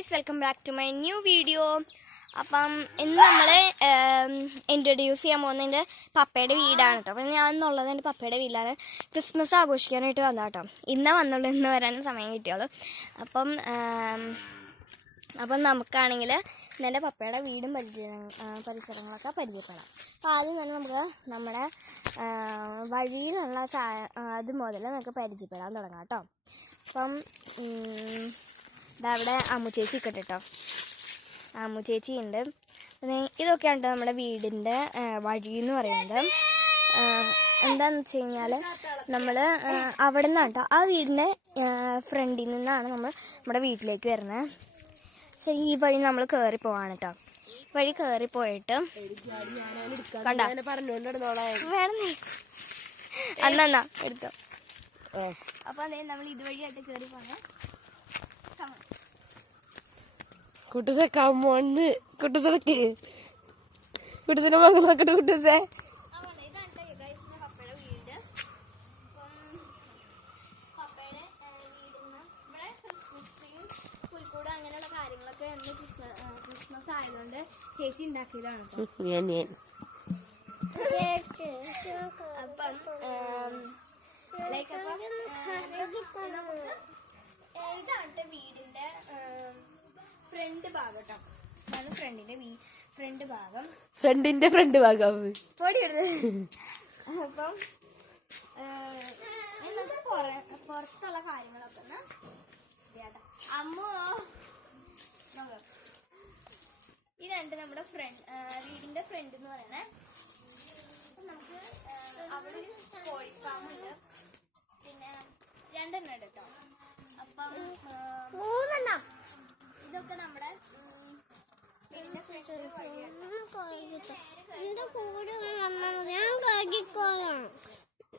Guys, welcome back to my new video. അപ്പം ഇന്ന് നമ്മൾ ഇൻട്രൊഡ്യൂസ് ചെയ്യാൻ പോകുന്നത് എൻ്റെ പപ്പയുടെ വീടാണ് കേട്ടോ. അപ്പം ഞാൻ എന്നുള്ളത് എൻ്റെ പപ്പയുടെ വീട്ടിലാണ്. ക്രിസ്മസ് ആഘോഷിക്കാനായിട്ട് വന്നതാണ് കേട്ടോ. ഇന്ന് വന്നുള്ളൂ, ഇന്ന് വരാനും സമയം കിട്ടിയുള്ളൂ. അപ്പം നമുക്കാണെങ്കിൽ എൻ്റെ പപ്പയുടെ വീടും പരിസരങ്ങളൊക്കെ പരിചയപ്പെടാം. അപ്പോൾ ആദ്യം തന്നെ നമുക്ക് നമ്മുടെ വഴിയിലുള്ള അത് മുതൽ നമുക്ക് പരിചയപ്പെടാൻ തുടങ്ങാം കേട്ടോ. അപ്പം അവിടെ അമ്മു ചേച്ചി കേട്ടോ, അമ്മു ചേച്ചി ഉണ്ട്. പിന്നെ ഇതൊക്കെയാണ് നമ്മുടെ വീടിൻ്റെ വഴി എന്ന് പറയുന്നത്. എന്താണെന്ന് വെച്ച് കഴിഞ്ഞാൽ നമ്മൾ അവിടെ നിന്നാണ് കേട്ടോ, ആ വീടിൻ്റെ ഫ്രണ്ടിൽ നിന്നാണ് നമ്മുടെ വീട്ടിലേക്ക് വരുന്നത്. ശരി, ഈ വഴി നമ്മൾ കയറി പോവാണ് കേട്ടോ. വഴി കയറിപ്പോയിട്ട് വേണമെന്നേ അന്നാ എടുത്തോ. അപ്പോൾ അതെ, നമ്മൾ ഇതുവഴിയായിട്ട് കയറി പോകണേ. കുട്ടൂസെ കമ്മോന്ന് കുട്ടൂസക്ക് കുട്ടൂസിന്റെ മകൾ നോക്കട്ടെ. കുട്ടൂസെ പുൽക്കൂട് അങ്ങനെയുള്ള കാര്യങ്ങളൊക്കെ ക്രിസ്മസ് ആയതുകൊണ്ട് ചേച്ചി ഉണ്ടാക്കിയതാണ്. അപ്പം ഇതാണ് വീടിന്റെ ഫ്രണ്ട് ഭാഗം കേട്ടോ. ഇതാണ് ഫ്രണ്ട് ഭാഗം. ഫ്രണ്ടിന്റെ ഫ്രണ്ട് ഭാഗം അപ്പം പുറത്തുള്ള കാര്യങ്ങളൊക്കെ ഒന്ന് അമ്മോ. ഇതുണ്ട് നമ്മുടെ വീടിന്റെ ഫ്രണ്ട് എന്ന് പറയണേ. നമുക്ക് അവിടെ ഒരു കോഴി ഫാം ഉണ്ട്, പിന്നെ 2 ഉണ്ട് കേട്ടോ. അപ്പം ഇതൊക്കെ നമ്മുടെ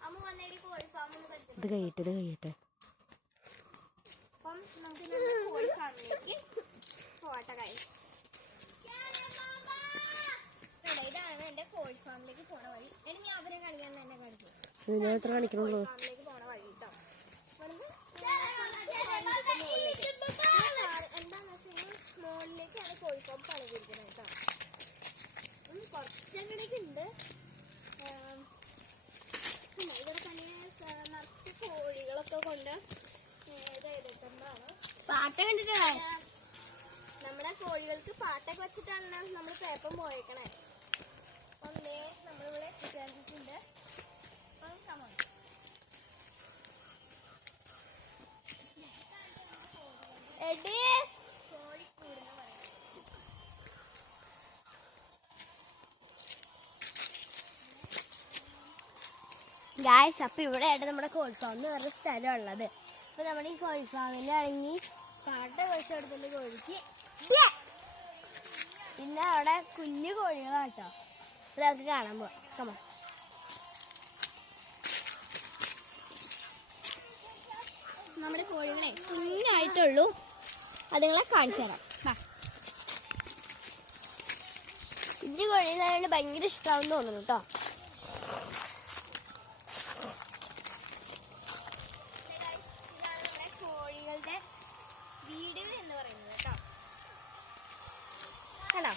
അമ്മ വന്നേടി കോഴി ഫാം ഇത് കഴിയട്ടെ. അപ്പം നമുക്ക് കോഴി ഫാമിലേക്ക് പോവാട്ടെ ഗൈസ്. ഇതാണ് എന്റെ കോഴി ഫാമിലേക്ക് പോണ വഴി. എനിക്ക് ഞാൻ അവരെ കാണിക്കാൻ തന്നെ കാണിക്കും. കാണിക്കണുള്ളൂ. ഫാമിലേക്ക് പോണ വഴി കേട്ടോ. എന്താന്ന് വെച്ചാൽ മോളിലേക്കാണ് കോഴി ഫാം പണിതിരിക്കുന്നത് കേട്ടോ. കുറച്ചങ്ങടേക്ക് ഉണ്ട്. ഇവിടെ തന്നെ നിറച്ച് കോഴികളൊക്കെ കൊണ്ട് പാട്ട കണ്ടിട്ട് നമ്മുടെ കോഴികൾക്ക് പാട്ടൊക്കെ വെച്ചിട്ടാണ് നമ്മൾ പേപ്പം പോയേക്കണേ. അപ്പം നമ്മളിവിടെ വിചാരിച്ചിട്ടുണ്ട്. ഗായ്സ്, അപ്പം ഇവിടെയായിട്ട് നമ്മുടെ കോഴി ഫാം എന്ന് പറഞ്ഞ സ്ഥലം ഉള്ളത്. അപ്പൊ നമ്മുടെ ഈ കോഴി ഫാമിലാണെങ്കിൽ പാട്ട വെച്ച് കൊടുത്തിട്ട് കോഴിക്ക്, പിന്നെ അവിടെ കുഞ്ഞു കോഴികളാട്ടോ. അത് നമുക്ക് കാണാൻ പോവാം. നമ്മുടെ കോഴികളെ കുഞ്ഞായിട്ടുള്ളൂ, അതുങ്ങളെ കാണിച്ചു തരാം. കുഞ്ഞു കോഴികളായതുകൊണ്ട് ഭയങ്കര ഇഷ്ടമാണെന്ന് തോന്നുന്നു കേട്ടോ. കോഴികളുടെ വീട് എന്ന് പറയുന്നത് കേട്ടോ. കണ്ടോ,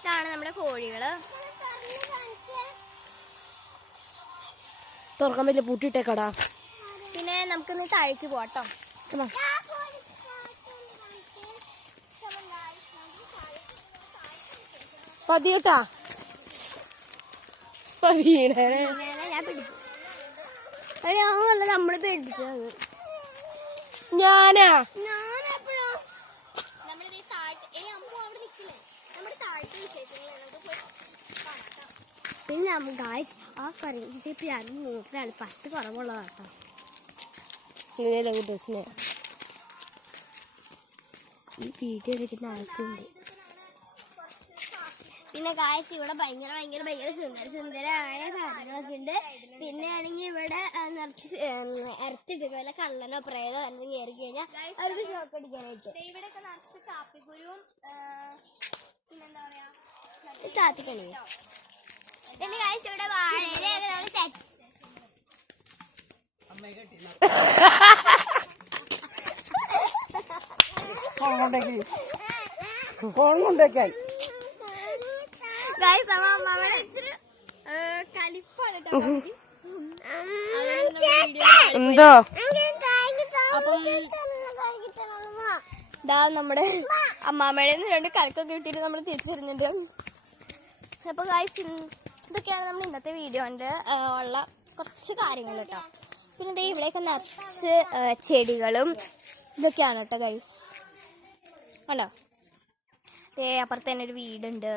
ഇതാണ് നമ്മുടെ കോഴികള്. തുറക്കാൻ പറ്റില്ല, പൂട്ടിയിട്ടേക്കടാ. പിന്നെ നമുക്കിന്ന് താഴേക്ക് പോവാട്ടോ. പതിയട്ടാ ഞാൻ പിടിക്കും. നമ്മള് പേടിച്ചത് ഞാനാ. നമ്മളിത് അമ്മ അവിടെ നിൽക്കില്ലേ, നമ്മുടെ താഴത്തെ വിശേഷങ്ങൾ പിന്നെ ഗായ്സ് ആ പറയുന്നത് ഇപ്പം ഞാൻ 3 10 കുറവുള്ളതാട്ടോ. ഈ വീഡിയോ എടുക്കുന്ന ആൾക്കുണ്ട്. പിന്നെ ഗായ്സ് ഇവിടെ ഭയങ്കര സുന്ദരമായ കാര്യങ്ങളൊക്കെ ഉണ്ട്. പിന്നെ ആണെങ്കിൽ ഇവിടെ ഇറത്തിട്ട് വല്ല കള്ളനോ പ്രേതോ അല്ലെങ്കിൽ കയറി കഴിഞ്ഞാൽ അവർക്ക് ഷോക്ക് അടിക്കാനായിട്ട് ഇവിടെയൊക്കെ നിറച്ച് കാപ്പിക്കുരുവും പിന്നെന്താ പറയാ താത്തിക്കണി. പിന്നെ ഗായ്സ് ഇവിടെ വാഴയില ഫോൺ കൊണ്ടേക്കാൻ ഗൈസ് അമ്മാമ്മയുടെ ഇച്ചിരി കലിപ്പാണ് കേട്ടോ അമ്മയ്ക്ക്. അതുകൊണ്ട് നമ്മുടെ വീഡിയോ എന്തോ അപ്പം ഇതാ നമ്മുടെ അമ്മാമ്മയുടെ രണ്ട് കലക്കൊക്കെ ഇട്ടിട്ട് നമ്മൾ തിരിച്ചു വരുന്നുണ്ട്. അപ്പൊ ഗൈസ് ഇതൊക്കെയാണ് നമ്മൾ ഇന്നത്തെ വീഡിയോന്റെ ഉള്ള കുറച്ച് കാര്യങ്ങൾ കേട്ടോ. പിന്നെ ദേ ഇവിടെയൊക്കെ നിറച്ച് ചെടികളും ഇതൊക്കെയാണ് കേട്ടോ ഗൈസ്. കണ്ടോ, ദേ അപ്പുറത്ത് തന്നെ ഒരു വീടുണ്ട്.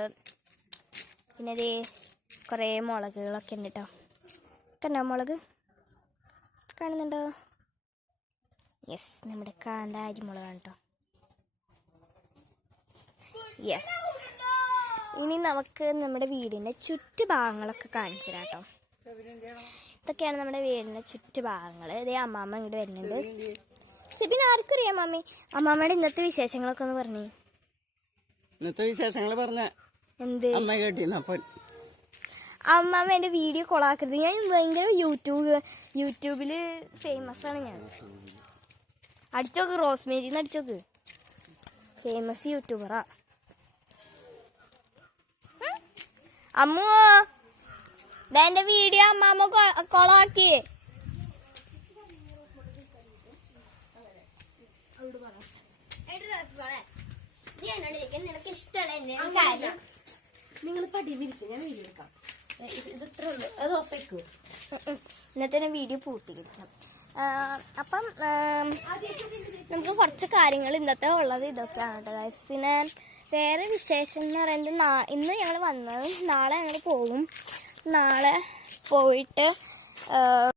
പിന്നെ ദേ കുറേ മുളകുകളൊക്കെ ഉണ്ട് കേട്ടോ. കണ്ടോ മുളക് കാണുന്നുണ്ടോ? യെസ്, നമ്മുടെ കാന്താരി മുളകാണ് കേട്ടോ. യെസ്, ഇനി നമുക്ക് നമ്മുടെ വീടിൻ്റെ ചുറ്റുഭാഗങ്ങളൊക്കെ കാണിച്ചു തരാം കേട്ടോ. ഇതൊക്കെയാണ് നമ്മുടെ വീടിൻ്റെ ചുറ്റുഭാഗങ്ങൾ. ഇതേ അമ്മാമ്മ ഇങ്ങോട്ട് വരുന്നുണ്ട്. സിബിൻ ആർക്കറിയാം മമ്മി? അമ്മാമ്മയുടെ ഇന്നത്തെ വിശേഷങ്ങളൊക്കെ ഒന്ന് പറഞ്ഞേ. ഇന്നത്തെ വിശേഷങ്ങൾ പറഞ്ഞ എന്ത് അമ്മ കേട്ടിരുന്നപ്പോൾ അമ്മാമ്മ എൻ്റെ വീഡിയോ കൊളാക്കരുത്. ഞാൻ ഭയങ്കര യൂട്യൂബിൽ ഫേമസ് ആണ്. ഞാൻ അടിച്ചോക്ക്, റോസ്മേരിന്ന് അടിച്ചോക്ക്, ഫേമസ് യൂട്യൂബറാ. അമ്മു എന്റെ വീഡിയോ അമ്മാമ്മ കൊളാക്കി. നിനക്ക് ഇഷ്ടമല്ല കാര്യം. നിങ്ങൾ പടിയിരിക്കും, ഞാൻ വീഡിയോ എടുക്കാം. ഇത് ഇത്ര ഉള്ളു, അത് ഓഫേക്കൂ. ഇന്നത്തെ വീഡിയോ പൂർത്തി കിട്ടണം. അപ്പം നമുക്ക് കുറച്ച് കാര്യങ്ങൾ ഇന്നത്തെ ഉള്ളത് ഇതൊക്കെയാണ് കേട്ടോ ഗൈസ്. പിന്നെ വേറെ വിശേഷം എന്ന് പറയുന്നത് ഇന്ന് ഞങ്ങൾ വന്നത്, നാളെ ഞങ്ങൾ പോകും. നാളെ പോയിട്ട്